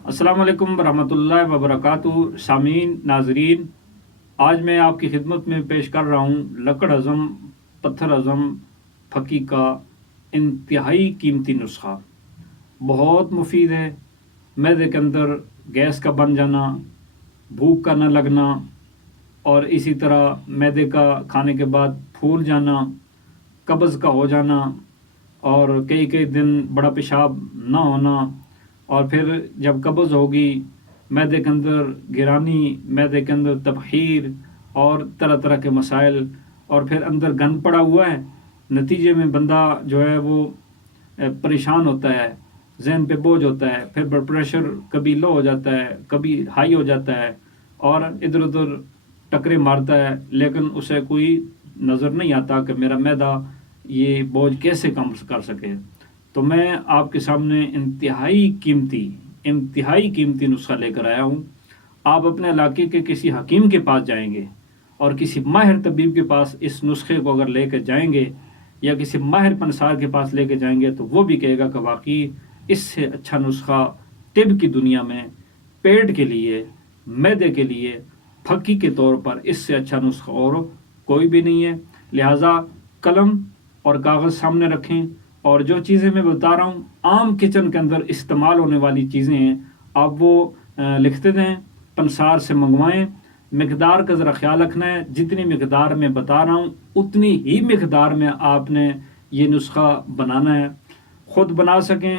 السلام علیکم ورحمۃ اللہ وبرکاتہ، سامعین ناظرین، آج میں آپ کی خدمت میں پیش کر رہا ہوں لکڑ ہضم پتھر ہضم پھکی کا انتہائی قیمتی نسخہ۔ بہت مفید ہے۔ معدے کے اندر گیس کا بن جانا، بھوک کا نہ لگنا، اور اسی طرح معدے کا کھانے کے بعد پھول جانا، قبض کا ہو جانا، اور کئی کئی دن بڑا پیشاب نہ ہونا، اور پھر جب قبض ہوگی معدے کے اندر گرانی، معدے کے اندر تبخیر اور طرح طرح کے مسائل، اور پھر اندر گند پڑا ہوا ہے، نتیجے میں بندہ جو ہے وہ پریشان ہوتا ہے، ذہن پہ بوجھ ہوتا ہے، پھر بلڈ پریشر کبھی لو ہو جاتا ہے، کبھی ہائی ہو جاتا ہے، اور ادھر ادھر ٹکرے مارتا ہے، لیکن اسے کوئی نظر نہیں آتا کہ میرا معدہ یہ بوجھ کیسے کم کر سکے۔ تو میں آپ کے سامنے انتہائی قیمتی نسخہ لے کر آیا ہوں۔ آپ اپنے علاقے کے کسی حکیم کے پاس جائیں گے اور کسی ماہر طبیب کے پاس اس نسخے کو اگر لے کے جائیں گے، یا کسی ماہر پنسار کے پاس لے کے جائیں گے، تو وہ بھی کہے گا کہ واقعی اس سے اچھا نسخہ طب کی دنیا میں پیٹ کے لیے، معدے کے لیے، پھکی کے طور پر اس سے اچھا نسخہ اور کوئی بھی نہیں ہے۔ لہٰذا قلم اور کاغذ سامنے رکھیں، اور جو چیزیں میں بتا رہا ہوں عام کچن کے اندر استعمال ہونے والی چیزیں ہیں، آپ وہ لکھتے دیں، پنسار سے منگوائیں۔ مقدار کا ذرا خیال رکھنا ہے، جتنی مقدار میں بتا رہا ہوں اتنی ہی مقدار میں آپ نے یہ نسخہ بنانا ہے۔ خود بنا سکیں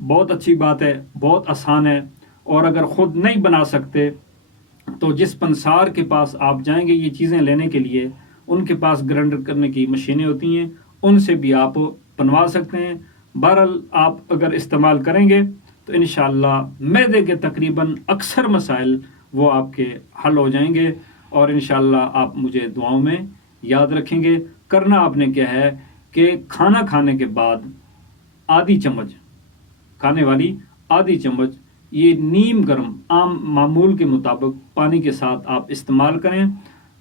بہت اچھی بات ہے، بہت آسان ہے، اور اگر خود نہیں بنا سکتے تو جس پنسار کے پاس آپ جائیں گے یہ چیزیں لینے کے لیے، ان کے پاس گرائنڈر کرنے کی مشینیں ہوتی ہیں، ان سے بھی آپ بنوا سکتے ہیں۔ بہرحال آپ اگر استعمال کریں گے تو انشاءاللہ معدے کے تقریباً اکثر مسائل وہ آپ کے حل ہو جائیں گے، اور انشاءاللہ آپ مجھے دعاؤں میں یاد رکھیں گے۔ کرنا آپ نے کیا ہے کہ کھانا کھانے کے بعد آدھی چمچ، کھانے والی آدھی چمچ، یہ نیم گرم عام معمول کے مطابق پانی کے ساتھ آپ استعمال کریں۔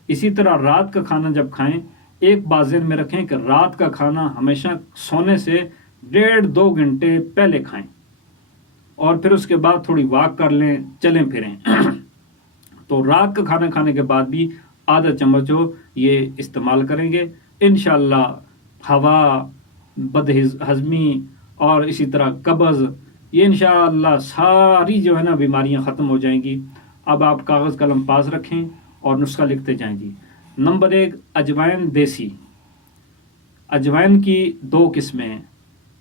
اسی طرح رات کا کھانا جب کھائیں، ایک بات ذہن میں رکھیں کہ رات کا کھانا ہمیشہ سونے سے 1.5-2 گھنٹے پہلے کھائیں، اور پھر اس کے بعد تھوڑی واک کر لیں، چلیں پھریں۔ تو رات کا کھانا کھانے کے بعد بھی آدھا چمچ ہو یہ استعمال کریں گے، انشاءاللہ ہوا، بد ہضمی، اور اسی طرح قبض، یہ انشاءاللہ ساری جو ہے نا بیماریاں ختم ہو جائیں گی۔ اب آپ کاغذ قلم پاس رکھیں اور نسخہ لکھتے جائیں جی۔ نمبر 1، اجوائن دیسی۔ اجوائن کی 2 قسمیں ہیں،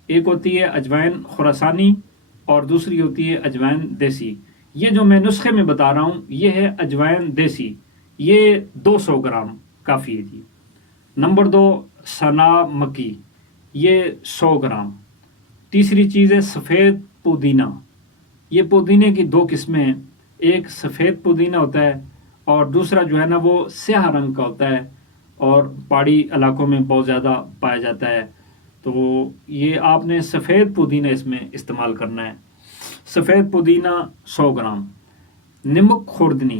ایک ہوتی ہے اجوائن خراسانی اور دوسری ہوتی ہے اجوائن دیسی۔ یہ جو میں نسخے میں بتا رہا ہوں یہ ہے اجوائن دیسی، یہ 200 گرام کافی ہے جی۔ نمبر 2، سنا مکی، یہ 100 گرام۔ تیسری چیز ہے سفید پودینہ۔ یہ پودینے کی 2 قسمیں ہیں، ایک سفید پودینہ ہوتا ہے اور دوسرا جو ہے نا وہ سیاہ رنگ کا ہوتا ہے، اور پہاڑی علاقوں میں بہت زیادہ پایا جاتا ہے۔ تو یہ آپ نے سفید پودینہ اس میں استعمال کرنا ہے۔ سفید پودینہ 100 گرام۔ نمک خوردنی،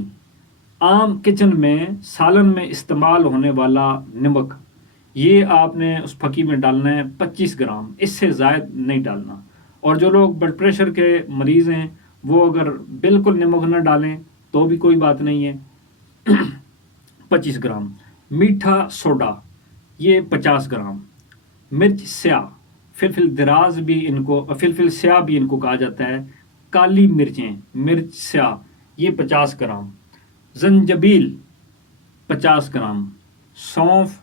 عام کچن میں سالن میں استعمال ہونے والا نمک، یہ آپ نے اس پھکی میں ڈالنا ہے 25 گرام، اس سے زائد نہیں ڈالنا۔ اور جو لوگ بلڈ پریشر کے مریض ہیں وہ اگر بالکل نمک نہ ڈالیں تو بھی کوئی بات نہیں ہے۔ 25 گرام۔ میٹھا سوڈا، یہ 50 گرام۔ مرچ سیاہ، فلفل دراز بھی ان کو، فلفل سیاہ بھی ان کو کہا جاتا ہے، کالی مرچیں، مرچ سیاہ، یہ 50 گرام۔ زنجبیل 50 گرام۔ سونف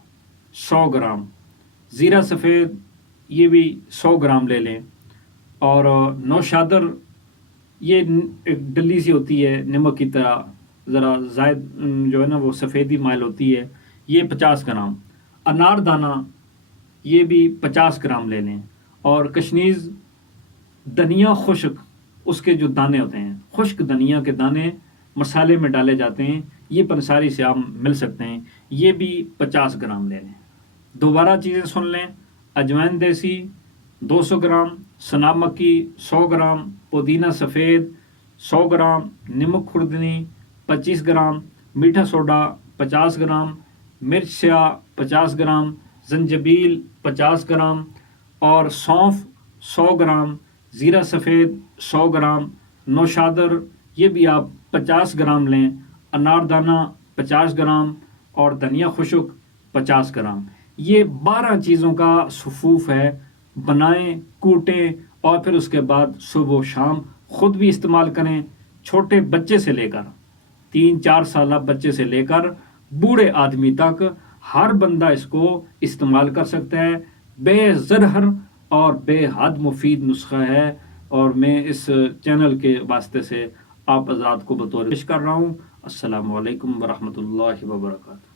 100 گرام۔ زیرہ سفید، یہ بھی 100 گرام لے لیں۔ اور نوشادر، یہ ایک ڈلی سی ہوتی ہے نمک کی طرح، ذرا زائد جو ہے نا وہ سفیدی مائل ہوتی ہے، یہ 50 گرام۔ انار دانہ، یہ بھی 50 گرام لے لیں۔ اور کشنیز دھنیا خشک، اس کے جو دانے ہوتے ہیں، خشک دھنیا کے دانے مسالے میں ڈالے جاتے ہیں، یہ پنساری سے آپ مل سکتے ہیں، یہ بھی 50 گرام لے لیں۔ دوبارہ چیزیں سن لیں، اجوائن دیسی 200 گرام، سنا مکی 100 گرام، پودینہ سفید 100 گرام، نمک خوردنی 25 گرام، میٹھا سوڈا 50 گرام، مرچ سیاہ 50 گرام، زنجبیل 50 گرام، اور سونف 100 گرام، زیرہ سفید 100 گرام، نوشادر یہ بھی آپ 50 گرام لیں، انار دانہ 50 گرام اور دھنیا خشک 50 گرام. یہ 12 چیزوں کا صفوف ہے. بنائیں، کوٹیں اور پھر اس کے بعد صبح و شام خود بھی استعمال کریں. چھوٹے بچے سے لے کر 3-4 سالہ بچے سے لے کر بوڑھے آدمی تک ہر بندہ اس کو استعمال کر سکتا ہے. بے زرہر اور بے حد مفید نسخہ ہے، اور میں اس چینل کے واسطے سے آپ حضرات کو بطور پیش کر رہا ہوں. السلام علیکم ورحمۃ اللہ وبرکاتہ.